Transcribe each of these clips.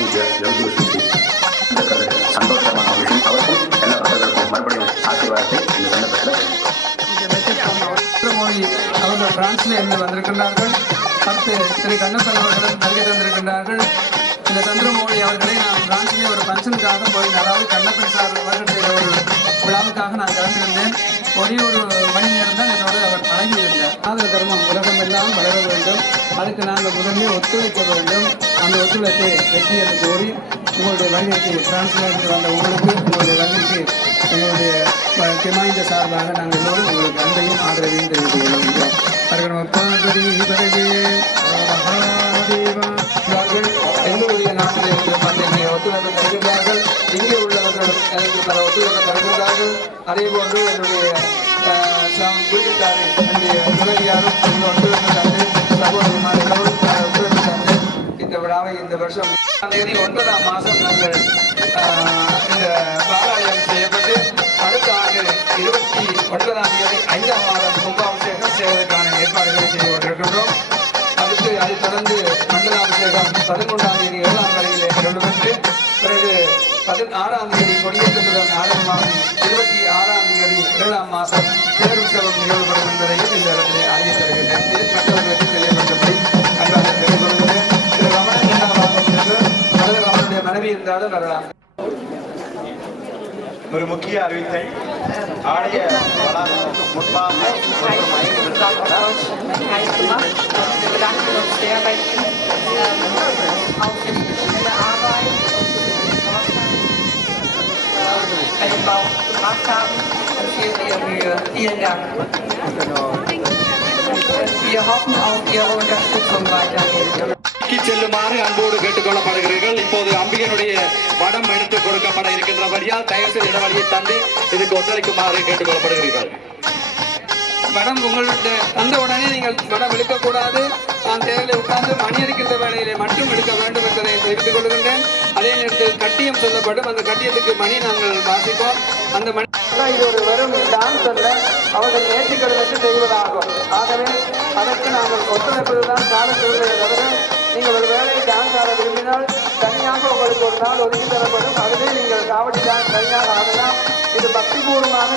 பூஜை யோகி சந்தோஷமான விஷயம். அவருக்கும் எல்லா பக்தர்களுக்கும் மறுபடியும் ஆசீர்வாதத்தை இந்த சந்தர்ப்பத்தில் மொழி அவர்கள் பிரான்சில் இருந்து வந்திருக்கின்றார்கள். அடுத்து திரு கண்ணப்பன் அவர்களும் வருகை தந்திருக்கின்றார்கள். இந்த சந்திரமௌழி அவர்களை நான் பிரான்சிலே ஒரு ஃபங்க்ஷனுக்காக போய், அதாவது கண்ணப்பன் சார் வருகிற ஒரு விழாவுக்காக நான் கலந்திருந்தேன். ஒரே ஒரு மணி நேரம் தான் என்னோடு அவர் பழகியிருந்தார். ஆதரவு தர்மம் உலகம் எல்லாம் வளர வேண்டும், அதுக்கு நாங்கள் முதலில் ஒத்துழைக்க வேண்டும். அந்த ஒத்துழைப்பை வெற்றி என்று கோரி உங்களுடைய வருகைக்கு, பிரான்சில் இருந்து வந்த உங்களுக்கு உங்களுடைய வருகைக்கு எங்களுடைய திமாய்ந்த சார்பாக நாங்கள் எல்லோரும் உங்களுக்கு அன்பையும் ஆதரவையும் தெரிவித்துக் கொள்கின்றோம். எங்களுடைய நாட்டில் இங்கே ஒத்துழைப்பு தருகின்றார்கள். இங்கே உள்ளவர்கள் எனக்கு பல ஒத்துழைப்பு தருகின்றார்கள். அதே போன்று என்னுடைய வீட்டுக்காரர் என்னுடைய துணைவியாரும் ஒத்துழைப்பு தந்து, சகோதரிமார் எல்லோரும் ஒத்துழைப்பு தந்து இந்த விழாவை இந்த வருஷம் 9ஆம் மாதம் நாங்கள் இந்த பாராயணம் செய்யப்பட்டு அடுத்த ஆண்டு 29ஆம் தேதி 5ஆம் மாதம் கும்பாபிஷேகம் செய்வதற்கான ஏற்பாடுகளை செய்து கொண்டிருக்கின்றோம். அதை தொடர்ந்து மண்டலாபிஷேகம் 13ஆம் தேதி 7ஆம் கடையிலே நடைபெற்று, பிறகு 16ஆம் தேதி கொடியேற்றத்துடன் ஆரம்பமாகும் 26ஆம் தேதி 7ஆம் மாதம் தேருற்சவம் நிகழ்வுபடும் என்பதையும் இந்த இடத்திலே அறிய தருகின்றேன். இது மற்றவர்களுக்கு தெரியப்பட்டபடி அன்பாக தெரிவித்துள்ளேன். திரு ரமணன் இரண்டாம் என்று முதல்ல அவருடைய மனைவி இருந்தாலும் வரலாம். ஒரு முக்கிய அறிவித்தை, ஆலய வளாகத்துக்கு முன்பாக செல்லுமாறு அன்போடு கேட்டுக்கொள்ளப்படுகிறீர்கள். இப்போது அம்பிகனுடைய படம் எடுத்துக் கொடுக்கப்பட இருக்கின்றபடியால் தயவுசெய்து இடவழியை தந்து இதுக்கு ஒத்துழைக்குமாறு கேட்டுக்கொள்ளப்படுகிறீர்கள். படம் உங்களுடைய தந்த உடனே நீங்கள் படம் எடுக்கக்கூடாது. நான் தேர்தலில் உட்கார்ந்து மணி அடிக்கின்ற வேலையிலே மட்டும் எடுக்க வேண்டும் என்பதை தெரிவித்துக் கொள்கின்றேன். அதே நேரத்தில் கட்டியம் சொல்லப்படும். அந்த கட்டியத்துக்கு மணி நாங்கள் வாசிப்போம். அந்த மணி இது ஒரு வெறும் டான்ஸ் அல்ல, அவர்கள் நேர்த்திக்கடனுக்கு செய்வதாகும். ஆகவே அதற்கு நாங்கள் ஒத்துழைப்பதுதான் காலத்திலே தவிர, நீங்கள் ஒரு வேலை டான்ஸ் ஆட விரும்பினால் தனியாக உங்களுக்கு ஒரு நாள் ஒதுக்கி தரப்படும். அதிலே நீங்கள் காவடி டான்ஸ் தனியாக ஆடலாம். இது பக்திபூர்வமாக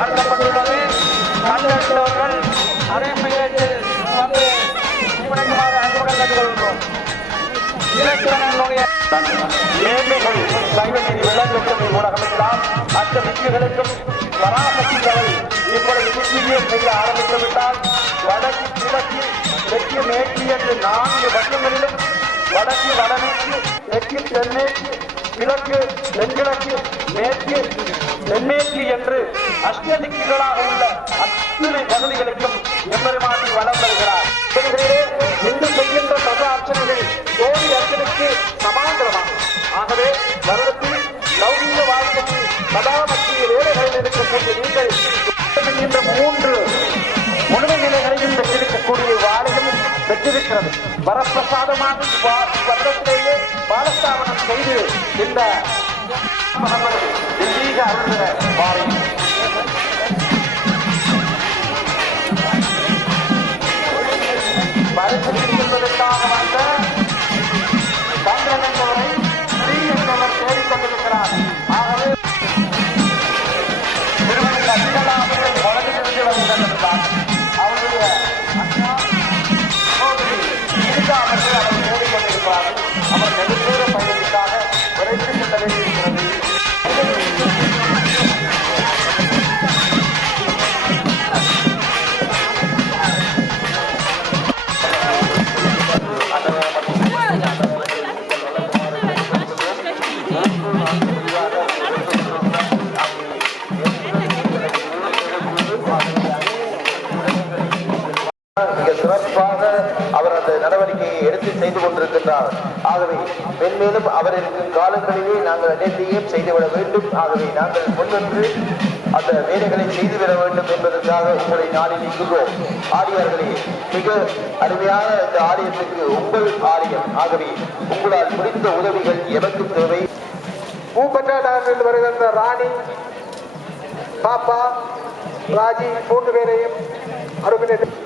நடத்தப்பட்டுள்ளது. கண்டவர்கள் அரைமையத்தில் வந்து இவனுக்குமாறு அன்புடன் கற்றுக்கொள்கிறோம். இலக்கியனுடைய ஏழ்மைகள் சைவநீதி விளக்கத்தின் ஊடகமெல்லாம் அந்த விதிகளுக்கும் பராமரித்தவை இப்பொழுது புத்தியம் செய்ய ஆரம்பித்து விட்டால் வடக்கு கிழக்கு தெற்கு மேற்கு என்று 4 வட்டங்களிலும் வடக்கு வடமேற்கு தெற்கு தென்மேற்கு கிழக்கு தென்கிழக்கு மேற்கு தென்மேற்கு என்று அஷ்டதிக்குகளாக உள்ள அத்தனை பகுதிகளுக்கும் எம்பெருமாட்டி வளம் வருகிறார். இன்று செய்கின்ற சத அர்ச்சனைகள் கோடி அர்ச்சனைக்கு சமாந்தரமாகும். ஆகவே வருடத்தில் லௌகீக வாழ்க்கையில் சதாமத்திய வேலைகளில் இருக்கக்கூடிய நீங்கள் என்கின்ற 3 உணவு நிலைகளையும் பெற்றிருக்கக்கூடிய வாழையும் பெற்றிருக்கிறது. வரப்பிரசாதமாக வருடத்திலேயே பாலஸ்தாபனம் செய்து இந்த தெய்வீக அருள்கிற வாழை பரிசீலிப்பதற்காக வந்த சந்திரன் என்பவரை ஸ்ரீ என்பவர் தேடிக்கொண்டிருக்கிறார். ஆகவே திருமணி அகிலா அவர்கள் வழக்கிலிருந்து வருகிறார். அவருடைய அண்ணா சகோதரி கீதா அவர்கள் அவர் தேடிக்கொண்டிருக்கிறார். அவர் நெடுந்தூர பயணத்திற்காக விரைந்து செல்ல வேண்டியிருக்கிறது. சிறப்பாக அவர் அந்த நடவடிக்கையை எடுத்து செய்து கொண்டிருக்கின்றார். ஆகவே மென்மேலும் அவர் இருக்கும் காலங்களிலே நாங்கள் அனைத்தையும் செய்துவிட வேண்டும். ஆகவே நாங்கள் முன்னின்று அந்த வேலைகளை செய்துவிட வேண்டும் என்பதற்காக உங்களை நாளில் இங்குள்ளோம். ஆடியார்களே, மிக அருமையான இந்த ஆலயத்துக்கு உங்கள் ஆலயம். ஆகவே உங்களால் முடிந்த உதவிகள் எமக்கு தேவை. பூப்பட்டாளரில் வருகின்ற ராணி பாப்பா ராஜி 3 பேரையும் அருகில்